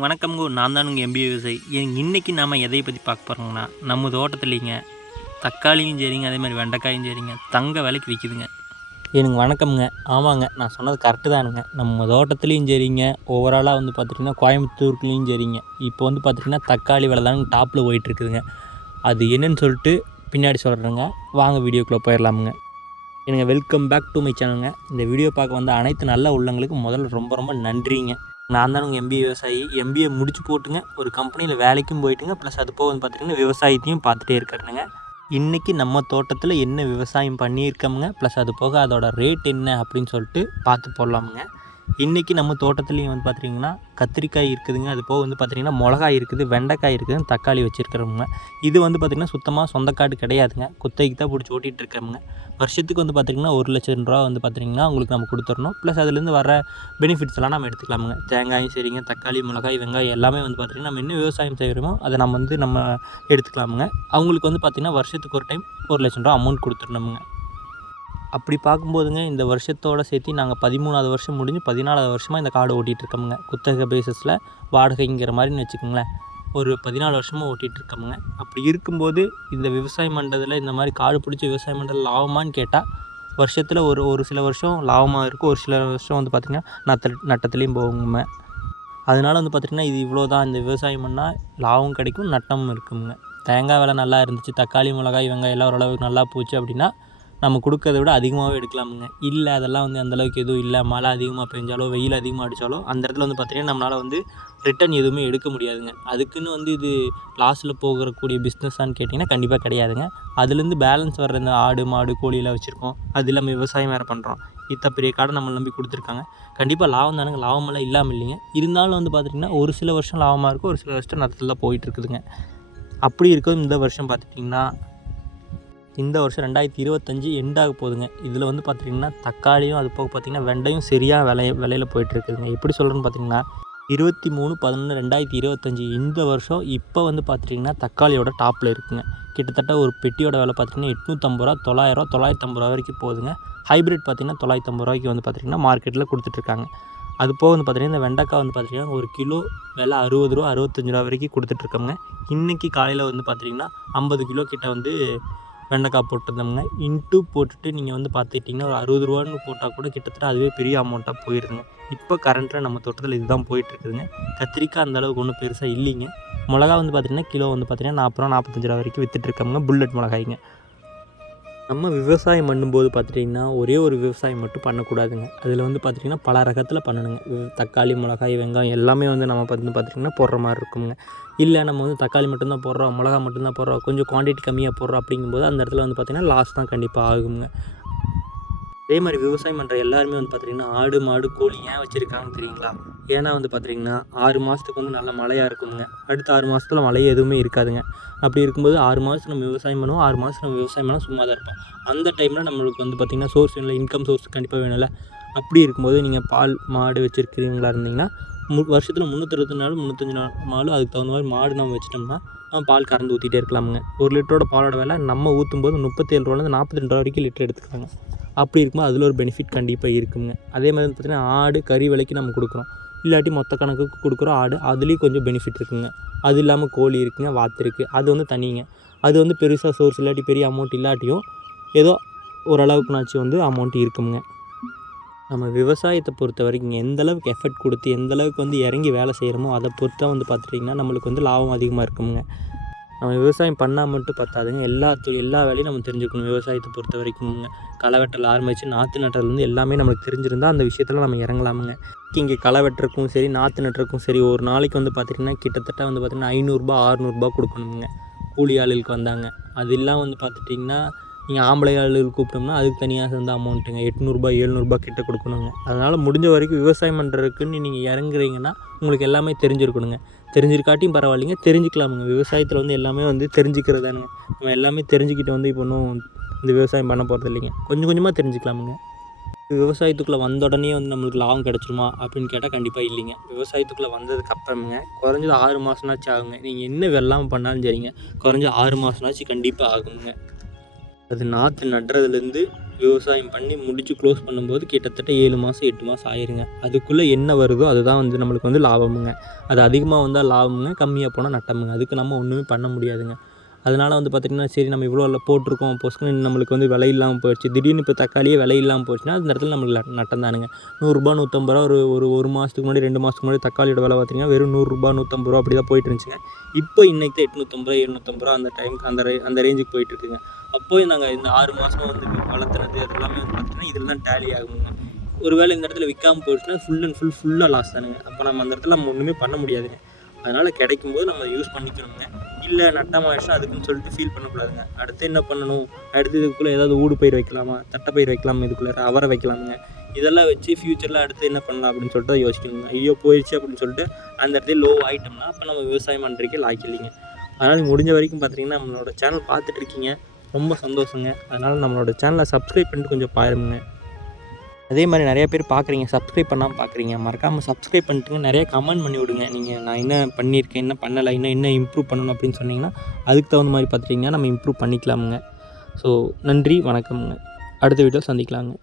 வணக்கம்ங்க. நான் தானுங்க எம்பிஏ விவசாயி. இன்னைக்கு நாம எதை பற்றி பார்க்க போகிறோங்கன்னா, நம்ம தோட்டத்துலேங்க தக்காளியும் சரிங்க, அதே மாதிரி வெண்டைக்காயும் சரிங்க, தங்க விலைக்கு விற்கிதுங்க. எனக்கு வணக்கம்ங்க. ஆமாங்க, நான் சொன்னது கரெக்டு தானுங்க. நம்ம தோட்டத்துலேயும் சரிங்க, ஓவராலாக வந்து பார்த்துட்டிங்கன்னா கோயம்புத்தூர்லேயும் சரிங்க, இப்போ வந்து பார்த்துட்டிங்கன்னா தக்காளி விலை தாங்க டாப்பில் போயிட்டுருக்குதுங்க. அது என்னன்னு சொல்லிட்டு பின்னாடி சொல்கிறேங்க. வாங்க வீடியோக்குள்ளே போயிடலாமுங்க. எனக்கு வெல்கம் பேக் டு மை சேனலுங்க. இந்த வீடியோ பார்க்க வந்த அனைத்து நல்ல உள்ளங்களுக்கு முதல்ல ரொம்ப ரொம்ப நன்றிங்க. நான் தானுங்க எம்பிஏ விவசாயி. எம்பிஏ முடிச்சு போட்டுங்க ஒரு கம்பெனியில் வேலைக்கும் போயிட்டுங்க, ப்ளஸ் அது போக வந்து பார்த்திங்கன்னா விவசாயத்தையும் பார்த்துட்டே இருக்கிறேனுங்க. இன்றைக்கி நம்ம தோட்டத்தில் என்ன விவசாயம் பண்ணியிருக்கோமுங்க, ப்ளஸ் அது போக அதோட ரேட் என்ன அப்படின்னு சொல்லிட்டு பார்த்து போடலாமுங்க. இன்றைக்கி நம்ம தோட்டத்துலேயும் வந்து பார்த்திங்கன்னா கத்திரிக்காய் இருக்குதுங்க, அது போக வந்து பார்த்திங்கன்னா மிளகாய் இருக்குது, வெண்டைக்காய் இருக்குதுங்க, தக்காளி வச்சுருக்கிறோமுங்க. இது வந்து பார்த்திங்கன்னா சுத்தமாக சொந்தக்காடு கிடையாதுங்க, குத்தகைக்கு தான் பிடிச்சி ஓட்டிகிட்டு இருக்கோமுங்க. வருஷத்துக்கு வந்து பார்த்திங்கன்னா 1,00,000 ரூபா வந்து பார்த்திங்கன்னா உங்களுக்கு நம்ம கொடுத்துடணும். ப்ளஸ் அதுலேருந்து வர பெனிஃபிட்ஸ் எல்லாம் நம்ம எடுத்துக்கலாமுங்க. தேங்காயும் சரிங்க, தக்காளி, மிளகாய், வெங்காயம் எல்லாமே வந்து பார்த்திங்கன்னா நம்ம என்ன விவசாயம் செய்கிறோமோ அதை நம்ம எடுத்துக்கலாமுங்க. அவங்களுக்கு வந்து பார்த்திங்கன்னா வருஷத்துக்கு ஒரு டைம் 1,00,000 ரூபா அமௌண்ட் கொடுத்துடணுமுங்க. அப்படி பார்க்கும்போதுங்க இந்த வருஷத்தோடு சேர்த்து நாங்கள் 13வது வருஷம் முடிஞ்சு 14வது வருஷமாக இந்த காடு ஓட்டிகிட்ருக்கோமுங்க. குத்தகை பேஸஸில் வாடகைங்கிற மாதிரின்னு வச்சுக்கோங்களேன். ஒரு 14 வருஷமாக ஓட்டிகிட்ருக்கோமுங்க. அப்படி இருக்கும்போது இந்த விவசாயம் பண்ணுறதுல இந்த மாதிரி காடு பிடிச்சி விவசாயம் பண்ணுறது லாபமானு கேட்டால் வருஷத்தில் ஒரு சில வருஷம் லாபமாக இருக்கும், ஒரு சில வருஷம் வந்து பார்த்திங்கன்னா நட்டத்துலேயும் போகுங்க. அதனால் வந்து பார்த்திங்கன்னா இது இவ்வளோ தான், இந்த விவசாயம் பண்ணால் லாபம் கிடைக்கும், நட்டமும் இருக்குங்க. தேங்காய் விலை நல்லா இருந்துச்சு, தக்காளி, மிளகாய், வெங்காயம் எல்லாம் ஓரளவுக்கு நல்லா போச்சு அப்படின்னா நம்ம கொடுக்கறத விட அதிகமாகவே எடுக்கலாமுங்க. இல்லை அதெல்லாம் வந்து அந்தளவுக்கு எதுவும் இல்லை, மழை அதிகமாக பெஞ்சாலோ வெயில் அதிகமாக அடித்தாலோ அந்த இடத்துல வந்து பார்த்திங்கன்னா நம்மளால் வந்து ரிட்டன் எதுவுமே எடுக்க முடியாதுங்க. அதுக்குன்னு வந்து இது லாஸில் போகக்கூடிய பிஸ்னஸான்னு கேட்டிங்கன்னா கண்டிப்பாக கிடையாதுங்க. அதுலேருந்து பேலன்ஸ் வர்ற இந்த ஆடு மாடு கோழியெல்லாம் வச்சுருக்கோம், அது இல்லாமல் விவசாயம் வேறு பண்ணுறோம். இத்தனை பெரிய காடை நம்மளை நம்பி கொடுத்துருக்காங்க. கண்டிப்பாக லாபம் தானுங்க, லாபமெல்லாம் இல்லாமல் இல்லைங்க. இருந்தாலும் வந்து பார்த்திங்கன்னா ஒரு சில வருஷம் லாபமாக இருக்கும், ஒரு சில வருஷம் நட்டத்தில் தான் போயிட்டுருக்குதுங்க. அப்படி இருக்கும் இந்த வருஷம் பார்த்துட்டிங்கன்னா இந்த வருஷம் 2025 எண்ட் ஆக போகுதுங்க. இதில் வந்து பார்த்திங்கன்னா தக்காளியும் அது போக பார்த்திங்கன்னா வெண்டையும் சரியாக விலையில் போயிட்டுருக்குதுங்க. எப்படி சொல்கிறேன்னு பார்த்திங்கன்னா 23/11/2025 இந்த வருஷம் இப்போ வந்து பார்த்திங்கன்னா தக்காளியோட டாப்பில் இருக்குங்க. கிட்டத்தட்ட ஒரு பெட்டியோட விலை பார்த்திங்கன்னா 850 ரூபா, 900 ரூபா, 950 ரூபா வரைக்கும் போகுதுங்க. ஹைப்ரிட் பார்த்திங்கன்னா 950 ரூபாய்க்கு வந்து பார்த்திங்கன்னா மார்க்கெட்டில் கொடுத்துட்ருக்காங்க. அது போக வந்து பார்த்திங்கன்னா இந்த வெண்டைக்காய் வந்து பார்த்திங்கன்னா ஒரு கிலோ விலை 60 ரூபா, 65 ரூபா வரைக்கும் கொடுத்துட்ருக்கோங்க. இன்றைக்கி காலையில் வந்து பார்த்திங்கன்னா 50 கிலோ கிட்ட வந்து வெண்டைக்காய் போட்டிருந்தோம்ங்க. இன்ட்டு போட்டுட்டு நீங்கள் வந்து பார்த்துக்கிட்டிங்கன்னா ஒரு 60 ரூபான்னு போட்டால் கூட கிட்டத்தட்ட அதுவே பெரிய அமௌண்ட்டாக போயிடுதுங்க. இப்போ கரண்ட்டில் நம்ம தோட்டத்தில் இதுதான் போயிட்டுருக்குதுங்க. கத்திரிக்காய் அந்தளவுக்கு ஒன்றும் பெருசாக இல்லைங்க. மிளகா வந்து பார்த்திங்கன்னா கிலோ வந்து பார்த்திங்கன்னா 40 ரூபா, 45 ரூபா வரைக்கும் விற்றுட்ருக்கோங்க, புல்லட் மிளகாய்ங்க. நம்ம விவசாயம் பண்ணும்போது பார்த்துட்டிங்கன்னா ஒரே ஒரு விவசாயம் மட்டும் பண்ணக்கூடாதுங்க. அதில் வந்து பார்த்திங்கன்னா பல ரகத்தில் பண்ணணுங்க. தக்காளி, மிளகாய், வெங்காயம் எல்லாமே வந்து நம்ம வந்து பார்த்திங்கன்னா போடுற மாதிரி இருக்குங்க. இல்லை நம்ம வந்து தக்காளி மட்டும்தான் போடுறோம், மிளகா மட்டும்தான் போடுறோம், கொஞ்சம் குவான்டிட்டி கம்மியாக போடுறோம் அப்படிங்கும்போது அந்த இடத்துல வந்து பார்த்திங்கன்னா லாஸ் தான் கண்டிப்பாக ஆகுங்க. அதே மாதிரி விவசாயம் பண்ணுற எல்லாருமே வந்து பார்த்திங்கன்னா ஆடு மாடு கோழி ஏன் வச்சுருக்காங்கன்னு தெரியுங்களா? ஏன்னா வந்து பார்த்திங்கன்னா 6 மாதத்துக்கு வந்து நல்ல மழையாக இருக்குங்க. அடுத்த 6 மாதத்தில் மழை எதுவுமே இருக்காதுங்க. அப்படி இருக்கும்போது 6 மாதத்துக்கு நம்ம விவசாயம் பண்ணுவோம், 6 மாதத்துக்கு நம்ம விவசாயம் பண்ணால் சும்மா தான் இருப்போம். அந்த டைமில் நம்மளுக்கு வந்து பார்த்திங்கன்னா சோர்ஸ் வேணும்ல, இன்கம் சோர்ஸ் கண்டிப்பாக வேணும்ல. அப்படி இருக்கும்போது நீங்கள் பால் மாடு வச்சுருக்கிறீங்களா இருந்தீங்கன்னா வருஷத்தில் 360 நாள் 305 நாளும் அதுக்கு தகுந்த மாதிரி மாடு நம்ம வச்சிட்டோம்னா நம்ம பால் கறந்து ஊற்றிட்டே இருக்கலாமுங்க. 1 லிட்டரோட பாலோட விலை நம்ம ஊற்றும்போது 37 ரூபாலேருந்து 42 ரூபா வரைக்கும் லிட்டர் எடுத்துக்கிறாங்க. அப்படி இருக்கும்போது அதில் ஒரு பெனிஃபிட் கண்டிப்பாக இருக்குங்க. அதே மாதிரி வந்து பார்த்திங்கன்னா ஆடு கறி விலைக்கு நம்ம கொடுக்குறோம், இல்லாட்டி மொத்த கணக்குக்கு கொடுக்குறோம் ஆடு, அதுலேயும் கொஞ்சம் பெனிஃபிட் இருக்குங்க. அது இல்லாமல் கோழி இருக்குங்க, வாத்து இருக்குது, அது வந்து தனிங்க. அது வந்து பெருசாக சோர்ஸ் இல்லாட்டி பெரிய அமௌண்ட் இல்லாட்டியும் ஏதோ ஓரளவுக்குனாச்சும் வந்து அமௌண்ட் இருக்குங்க. நம்ம விவசாயத்தை பொறுத்த வரைக்கும் எந்தளவுக்கு எஃபர்ட் கொடுத்து எந்தளவுக்கு வந்து இறங்கி வேலை செய்கிறோமோ அதை பொறுத்தா வந்து பார்த்துட்டிங்கன்னா நம்மளுக்கு வந்து லாபம் அதிகமாக இருக்குங்க. நம்ம விவசாயம் பண்ணால் மட்டும் பத்தாதுங்க, எல்லா வேலையும் நம்ம தெரிஞ்சுக்கணும். விவசாயத்தை பொறுத்த வரைக்கும்ங்க களை வெட்டல் ஆரம்பித்து நாற்று நட்டுறதுலேருந்து எல்லாமே நம்மளுக்கு தெரிஞ்சிருந்தால் அந்த விஷயத்தில் நம்ம இறங்கலாமுங்க. இங்கே களை வெட்டுறக்கும் சரி நாற்று நட்டுறக்கும் சரி ஒரு நாளைக்கு வந்து பார்த்திங்கன்னா கிட்டத்தட்ட வந்து பார்த்திங்கன்னா 500 600 கொடுக்கணுங்க கூலி ஆளுகளுக்கு வந்தாங்க. அது இல்லாமல் வந்து பார்த்துட்டிங்கன்னா நீங்கள் ஆம்பளை ஆளுகள் கூப்பிட்டோம்னா அதுக்கு தனியாக சேர்ந்த அமௌண்ட்டுங்க 800 700 கிட்ட கொடுக்கணுங்க. அதனால் முடிஞ்ச வரைக்கும் விவசாயம் பண்ணுறதுக்குன்னு நீங்கள் இறங்குறீங்கன்னா உங்களுக்கு எல்லாமே தெரிஞ்சிருக்கணுங்க. தெரிஞ்சிருக்காட்டியும் பரவாயில்லைங்க, தெரிஞ்சுக்கலாமுங்க. விவசாயத்தில் வந்து எல்லாமே வந்து தெரிஞ்சுக்கிறது தானுங்க. நம்ம எல்லாமே தெரிஞ்சுக்கிட்டு வந்து இப்போ ஒன்றும் இந்த விவசாயம் பண்ண போகிறது இல்லைங்க, கொஞ்சம் கொஞ்சமாக தெரிஞ்சுக்கலாமுங்க. விவசாயத்துக்குள்ளே வந்த உடனே வந்து நம்மளுக்கு லாபம் கிடச்சிருமா அப்படின்னு கேட்டால் கண்டிப்பாக இல்லைங்க. விவசாயத்துக்குள்ளே வந்ததுக்கு அப்புறமுங்க குறைஞ்சது 6 மாதம்னாச்சு ஆகுங்க. நீங்கள் என்ன வெள்ளாமல் பண்ணாலும் சரிங்க, குறைஞ்ச 6 மாதம்னாச்சும் கண்டிப்பாக ஆகுங்க. அது நாற்று நடுறதுலேருந்து விவசாயம் பண்ணி முடித்து க்ளோஸ் பண்ணும்போது கிட்டத்தட்ட 7 மாதம் 8 மாதம் ஆயிருங்க. அதுக்குள்ளே என்ன வருதோ அதுதான் வந்து நம்மளுக்கு வந்து லாபமுங்க. அது அதிகமாக வந்தால் லாபமுங்க, கம்மியாக போனால் நட்டமுங்க. அதுக்கு நம்ம ஒன்றுமே பண்ண முடியாதுங்க. அதனால் வந்து பார்த்திங்கன்னா சரி நம்ம இவ்வளோ போட்டிருக்கோம், பொசுக்குன்னு நம்மளுக்கு வந்து விலை இல்லாமல் போயிடுச்சு, திடீர்னு இப்போ தக்காளியே விலை இல்லாமல் போச்சுன்னா அந்த இடத்துல நம்மளுக்கு நட்டம் தானுங்க. ரூ. 100 150 ஒரு மாதத்துக்கு முன்னாடி 2 மாதத்துக்கு முன்னாடி தக்காளியோட விலை பார்த்திங்கன்னா வெறும் ரூ. 100 150 அப்படி தான் போயிட்டு இருந்துச்சுங்க. இப்போ இன்றைக்கி தான் 850 750 அந்த டைமுக்கு அந்த ரேஞ்சுக்கு போயிட்டுருக்குங்க. அப்போயும் நாங்கள் இந்த 6 மாதம் வந்து வளர்த்துனது அது எல்லாமே வந்து பார்த்திங்கன்னா இதில் தான் டேலி ஆகுங்க. ஒரு வேளை இந்த இடத்துல விற்காமல் போயிடுச்சுன்னா ஃபுல்லாக லாஸ் தானுங்க. அப்போ நம்ம அந்த இடத்துல நம்ம ஒன்றுமே பண்ண முடியாதுங்க. அதனால் கிடைக்கும்போது நம்ம யூஸ் பண்ணிக்கணுங்க. இல்லை நட்டமாகிடுச்சுன்னா அதுக்குன்னு சொல்லிட்டு ஃபீல் பண்ணக்கூடாதுங்க. அடுத்து என்ன பண்ணணும், அடுத்து இதுக்குள்ளே ஏதாவது ஊடு பயிர் வைக்கலாமா, தட்டைப்பயிர் வைக்கலாமா, இதுக்குள்ளே அவரை வைக்கலாமுங்க. இதெல்லாம் வச்சு ஃப்யூச்சரில் அடுத்து என்ன பண்ணலாம் அப்படின்னு சொல்லிட்டு தான் யோசிக்கணுங்க. ஐயோ போயிடுச்சு அப்படின்னு சொல்லிட்டு அந்த இடத்துல லோ ஆகிட்டோம்னா அப்போ நம்ம விவசாயம் பண்ணுறதுக்கே லாய்க்கு இல்லைங்க. அதனால் முடிஞ்ச வரைக்கும் பார்த்திங்கன்னா நம்மளோட சேனல் பார்த்துட்ருக்கீங்க, ரொம்ப சந்தோஷங்க. அதனால் நம்மளோட சேனலை சப்ஸ்கிரைப் பண்ணிட்டு கொஞ்சம் பாருங்க. அதே மாதிரி நிறைய பேர் பார்க்குறீங்க, சப்ஸ்கிரைப் பண்ணாமல் பார்க்குறீங்க. மறக்காமல் சப்ஸ்கிரைப் பண்ணிட்டுங்க. நிறைய கமெண்ட் பண்ணி விடுங்க. நீங்கள் நான் என்ன பண்ணியிருக்கேன், என்ன பண்ணலை, என்ன இம்ப்ரூவ் பண்ணணும் அப்படின்னு சொன்னீங்கன்னா அதுக்கு தகுந்த மாதிரி பார்த்துட்டிங்கன்னா நம்ம இம்ப்ரூவ் பண்ணிக்கலாமுங்க. ஸோ நன்றி, வணக்கம்ங்க. அடுத்த வீடியோ சந்திக்கலாங்க.